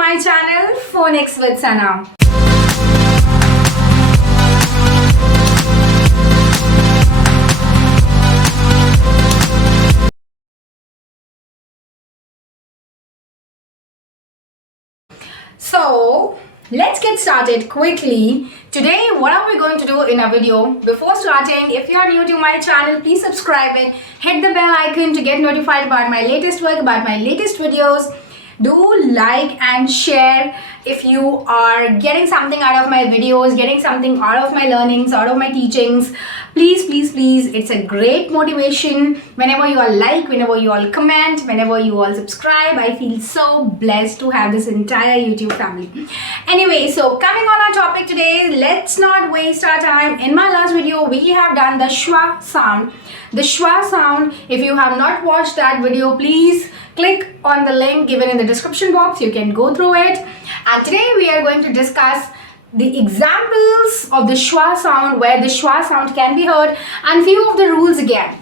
my channel Phonics with Sana. So let's get started quickly. Today, what are we going to do in a video? Before starting, if you are new to my channel, please subscribe and hit the bell icon to get notified about my latest work, about my latest videos. Do like and share if you are getting something out of my videos, getting something out of my learnings, out of my teachings. Please, please, please, it's a great motivation. Whenever you all like, whenever you all comment, whenever you all subscribe, I feel so blessed to have this entire YouTube family. Anyway, so coming on our topic today, let's not waste our time. In my last video, we have done the schwa sound. The schwa sound, if you have not watched that video, please click on the link given in the description box. You can go through it. And today we are going to discuss the examples of the schwa sound, where the schwa sound can be heard, and few of the rules again.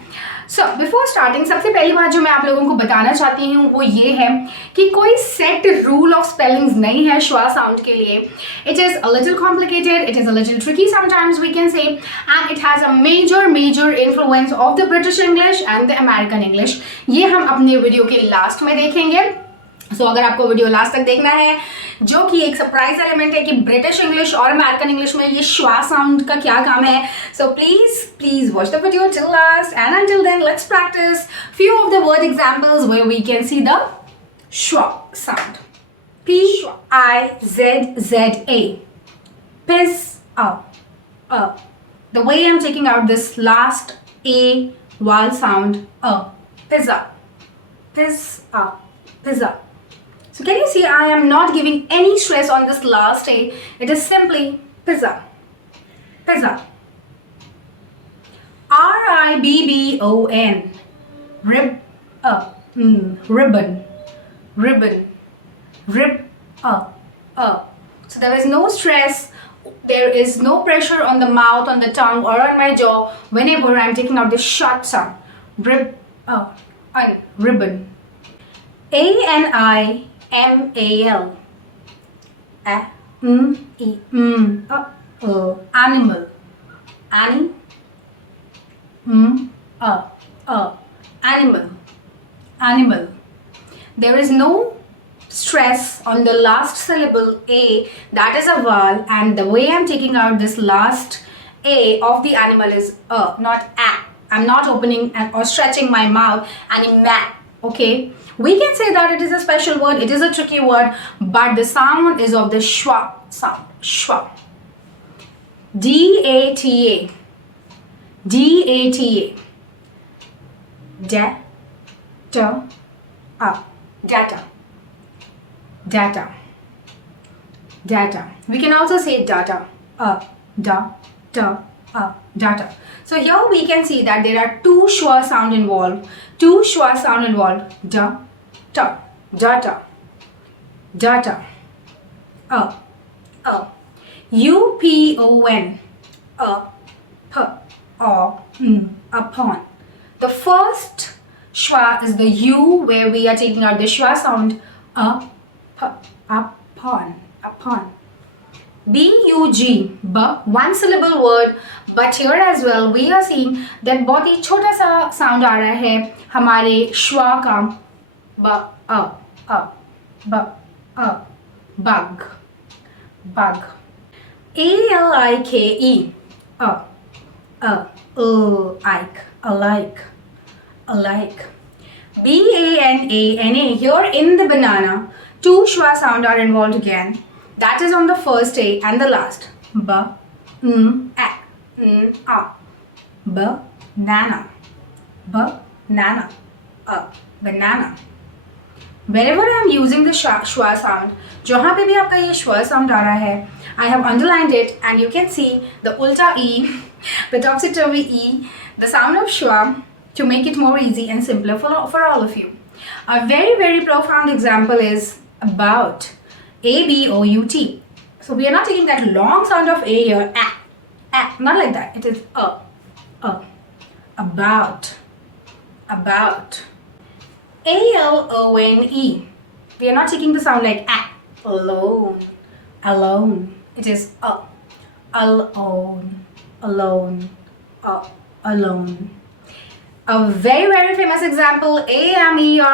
So before starting, सबसे पहली बात जो मैं आप लोगों को बताना चाहती हूँ वो ये है कि कोई set rule of spellings नहीं है schwa sound के लिए. It is a little complicated, it is a little tricky sometimes we can say, and it has a major influence of the British English and the American English. ये हम अपने video के last में देखेंगे. सो अगर आपको वीडियो लास्ट तक देखना है, जो कि एक सरप्राइज एलिमेंट है कि ब्रिटिश इंग्लिश और अमेरिकन इंग्लिश में ये श्वा साउंड का क्या काम है, so please watch the video till last. And until then let's practise few of the word examples where we can see the schwa sound. P-I-Z-Z-A, piss up. The way I'm taking out this last A vowel sound, pizza, piss up, pizza. So can you see I am not giving any stress on this last A. It is simply pizza. Pizza. R-I-B-B-O-N. Ribbon. Ribbon. So there is no stress. There is no pressure on the mouth, on the tongue, or on my jaw whenever I am taking out this short sound. Ribbon. A-N-I-M-A-L. Animal. Animal. There is no stress on the last syllable A, that is a vowel, and the way I'm taking out this last A of the animal is not A. I'm not opening or stretching my mouth anymore. Okay, we can say that it is a special word, it is a tricky word, but the sound is of the schwa sound. Schwa. D-A-T-A. D-A-T-A. Data. Data. We can also say data. Data. So here we can see that there are two schwa sound involved. Data. U-P-O-N. Upon. The first schwa is the U, where we are taking out the schwa sound. Upon. B-U-G, one syllable word, but here as well we are seeing that बहुत ही छोटा सा sound आ रहा है हमारे schwa का bug. A-L-I-K-E, alike. B-A-N-A-N-A, here in the banana, two schwa sound are involved again. That is on the first A and the last. Banana. Wherever I am using the schwa sound, जहाँ पे भी आपका ये schwa sound आ रहा है, I have underlined it, and you can see the ulta E, the topsy-turvy E, the sound of schwa, to make it more easy and simpler for all of you. A very profound example is about. A-B-O-U-T. So we are not taking that long sound of A here. Not like that. It is about. A-L-O-N-E. We are not taking the sound like A. alone, alone. It is alone, alone, alone. A very famous example, America.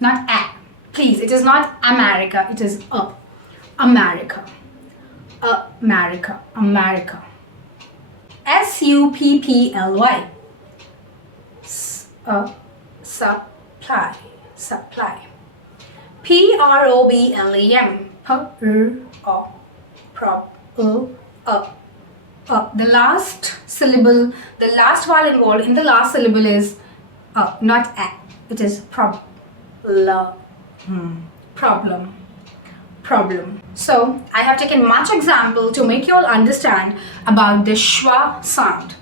Not a. Please, it is not America, it is America. America, America. supply. Supply, supply. problem. The last syllable, the last vowel involved in the last syllable is not a. It is problem. So I have taken much example to make you all understand about the schwa sound.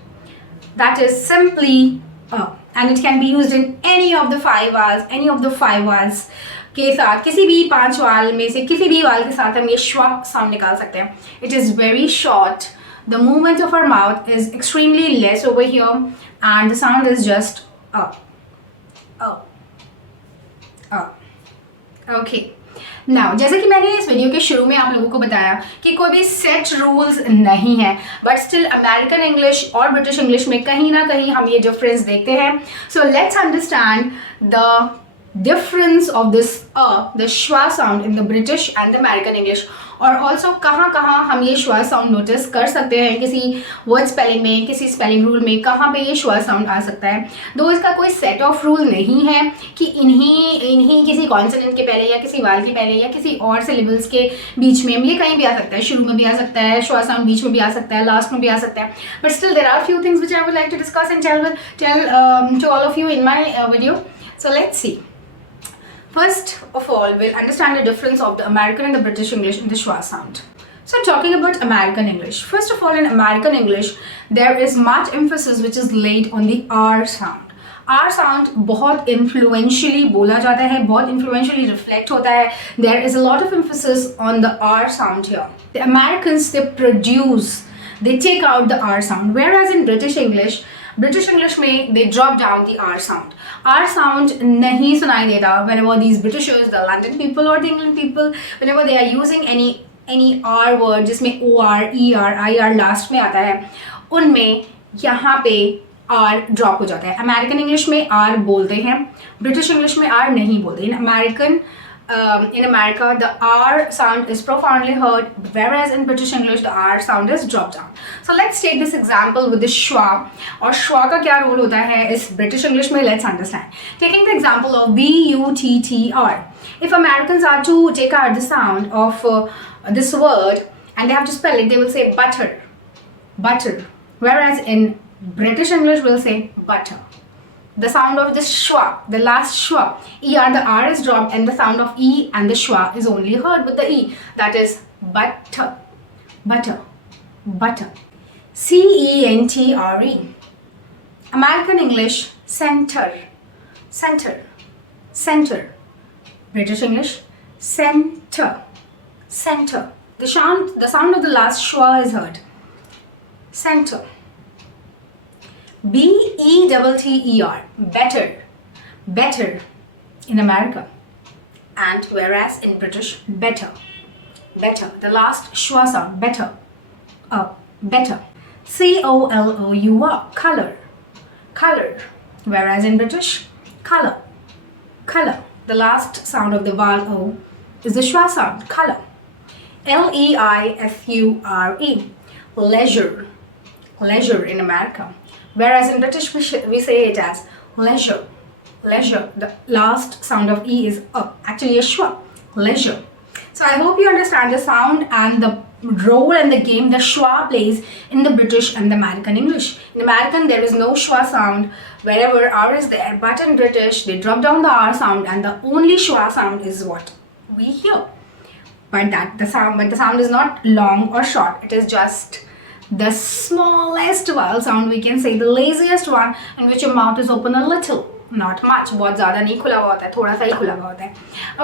That is simply and it can be used in any of the five vowels के साथ, किसी भी 5 वाल में से किसी भी वाल के साथ हम ये schwa sound निकाल सकते हैं. It is very short. The movement of our mouth is extremely less over here and the sound is just Okay. Now, जैसे कि मैंने इस वीडियो के शुरू में आप लोगों को बताया कि कोई भी सेट रूल्स नहीं है, बट स्टिल अमेरिकन इंग्लिश और ब्रिटिश इंग्लिश में कहीं ना कहीं हम ये डिफरेंस देखते हैं. So let's understand the difference of this the schwa sound in the British and the American English, और also कहाँ हम ये schwa sound नोटिस कर सकते हैं किसी वर्ड स्पेलिंग में, किसी स्पेलिंग रूल में कहाँ पे ये schwa sound आ सकता है. दो इसका कोई सेट ऑफ रूल नहीं है कि इन्हीं किसी कॉन्सोनेंट के पहले या किसी वाल के पहले या किसी और सिलेबल्स के बीच में ये कहीं भी आ सकता है, शुरू में भी आ सकता है, schwa sound बीच में भी आ सकता है, लास्ट में भी आ सकता है. But still there are few things which I would like to discuss and tell to all of you in my video. So let's see. First of all, we'll understand the difference of the American and the British English in the schwa sound. So talking about American English. First of all, in American English, there is much emphasis which is laid on the R sound. R sound बहुत influentially बोला जाता है, बहुत influentially reflect होता है. There is a lot of emphasis on the R sound here. The Americans, they take out the R sound, whereas in British English में they drop down the R sound. R sound नहीं सुनाई देता whenever these Britishers, the London people or the England people, whenever they are using any R word जिसमें OR, ER, IR last में आता है, उनमें यहाँ पे R drop हो जाता है. अमेरिकन इंग्लिश में R बोलते हैं, ब्रिटिश इंग्लिश में R नहीं बोलते. In America, the R sound is profoundly heard, whereas in British English, the R sound is dropped down. So let's take this example with the schwa. और schwa का क्या role होता है इस British English में? Let's understand. Taking the example of butter. If Americans are to take out the sound of this word and they have to spell it, they will say butter. Whereas in British English, we'll say butter. The sound of this schwa, the last schwa, ER, the R is dropped and the sound of E and the schwa is only heard with the E. That is butter. CENTRE. American English, center. British English, center. The sound of the last schwa is heard. Center. BETTER, better in America, and whereas in British, better. The last schwa sound, better. COLOUR, color, whereas in British, color. The last sound of the vowel O is the schwa sound, color. LEIFURE, leisure in America. Whereas in British we say it as leisure. The last sound of E is actually a schwa, leisure. So I hope you understand the sound and the role and the game the schwa plays in the British and the American English. In American there is no schwa sound wherever R is there, but in British they drop down the R sound and the only schwa sound is what we hear. But the sound is not long or short. It is just the smallest vowel sound, we can say the laziest one, in which your mouth is open a little, not much. बहुत ज़्यादा नहीं खुला हुआ होता है, थोड़ा सा ही खुला हुआ होता है.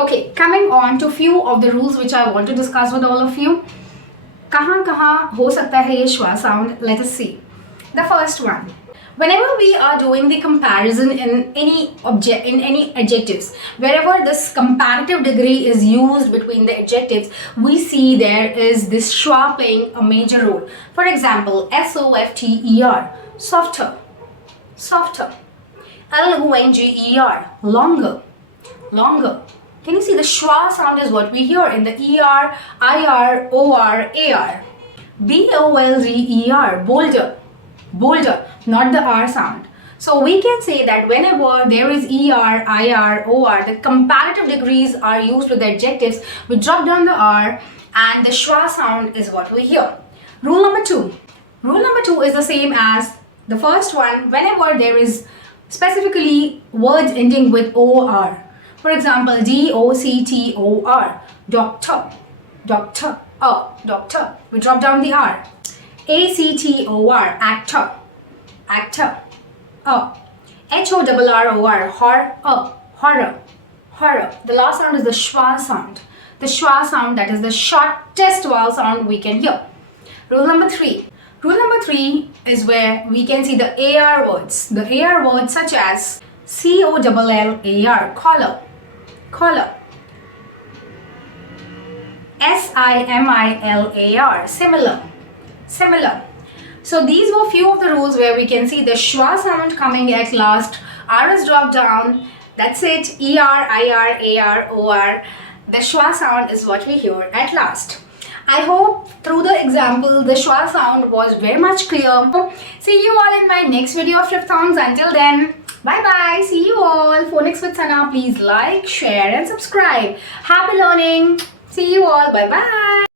Okay, coming on to few of the rules which I want to discuss with all of you. कहाँ हो सकता है ये schwa sound? Let us see. The first one, Whenever we are doing the comparison in any object, in any adjectives, wherever this comparative degree is used between the adjectives, we see there is this schwa playing a major role. For example, softer, softer, softer. longer, longer, longer. Can you see the schwa sound is what we hear in the er, ir, or, ar. bolder, bolder, bolder, not the r sound. So we can say that whenever there is er, ir, or, the comparative degrees are used with the adjectives, we drop down the r and the schwa sound is what we hear. Rule number 2. Rule number 2 is the same as the first one. Whenever there is specifically words ending with or. For example, doctor, doctor, doctor, doctor. We drop down the r. actor, actor, actor, horror, horror, horror. The last sound is the schwa sound. The schwa sound, that is the shortest vowel sound we can hear. Rule number 3. Rule number 3 is where we can see the AR words. The AR words such as collar, collar, collar, similar, similar, similar. So these were few of the rules where we can see the schwa sound coming at last. R is dropped down. That's it. ER, IR, AR, OR. The schwa sound is what we hear at last. I hope through the example the schwa sound was very much clear. See you all in my next video of diphthongs. Until then, bye bye. See you all. Phonics with Sana. Please like, share and subscribe. Happy learning. See you all. Bye bye.